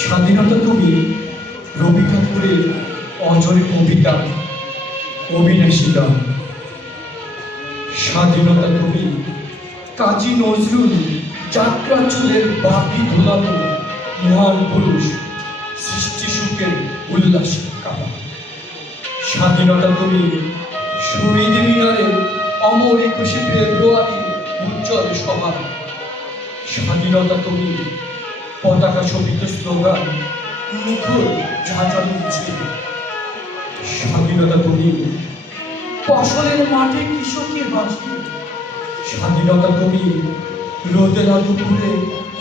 স্বাধীনতা তুমি রবি ঠাকুরের অজরে কবিতা অবিনাশী গান। স্বাধীনতা তুমি কাজী নজরুল যাত্রা চুলের বাপি ধুলানো মহান পুরুষ সৃষ্টি সুখের উল্লাসের কাবা। স্বাধীনতা তুমি শহীদ মিনারের অমর 21শে ফেব্রুয়ারি উজ্জ্বল সভা। স্বাধীনতা তুমি পতাকা শোভিত স্লোগান মুখর ঝাঁঝালো মিছিল। স্বাধীনতা তুমি ফসলের মাঠে কৃষকের হাসি। স্বাধীনতা তুমি রোদের আলো পুরে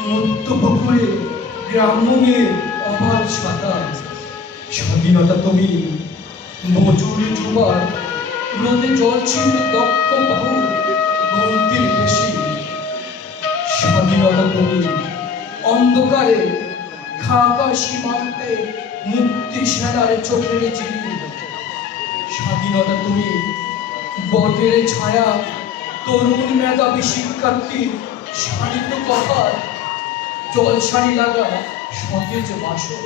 মুক্ত পুকুরে গ্রাম্যে অবাধ সাঁতার। স্বাধীনতা তুমি মজুর যুবার রোদে জল ছিল দক্ষ বাহু গন্তির বেশি। স্বাধীনতা তুমি অন্ধকারে ঢাকা সীমান্তে মুক্তি সেনার চোখের চিনি। স্বাধীনতা তুমি বটের ছায়া তরুণ মেধাবী শিক্ষার্থী শাড়িত কথার জলসারি লাগা সতেজ বাসর।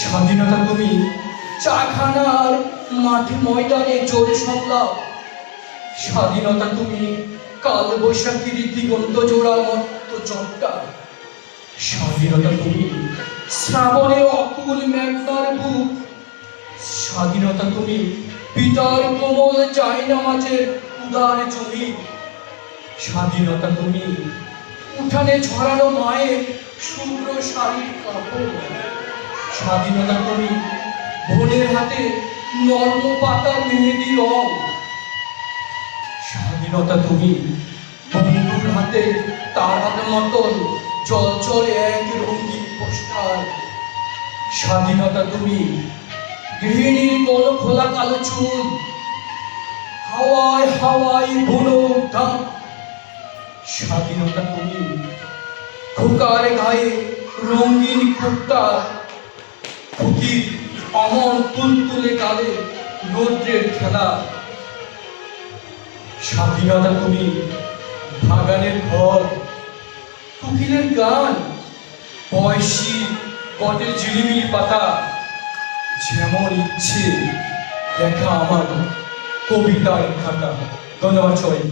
স্বাধীনতা তুমি চাখানার মাঠে ময়দানে জোরে সংলাপ। স্বাধীনতা তুমি কাল বৈশাখীর দিগন্ত জোড়া মত্ত চট্টা। স্বাধীনতা তুমি শ্রাবণে অকুল মেঘনার বুক। স্বাধীনতা তুমি পিতার কোমল জায়নামাজের উদার জমি। স্বাধীনতা তুমি উঠানে ঝরানো মায়ের শুভ্র শাড়ির কাপড়। স্বাধীনতা তুমি বোনের হাতে নর্ম পাতা মেহেদি রং। স্বাধীনতা তুমি বন্ধুর হাতে তারার মতন জল জল এক রঙিন পোস্টার। স্বাধীনতা তুমি গৃহিণীর কোন খোলা কালো চুল হাওয়ায় হাওয়ায় বুনো ঢাক। স্বাধীনতা তুমি খোকার গায়ে রঙিন কুর্তা খুকির অমর তুলতুলে কালে রৌদ্রের খেলা। স্বাধীনতা তুমি বাগানের ঘর কোকিলের গান বয়সী বটের ঝিলিমিলি পাতা। যেমন ইচ্ছে দেখা আমার কবিতার খাতা। ধন্যবাদ সবাই।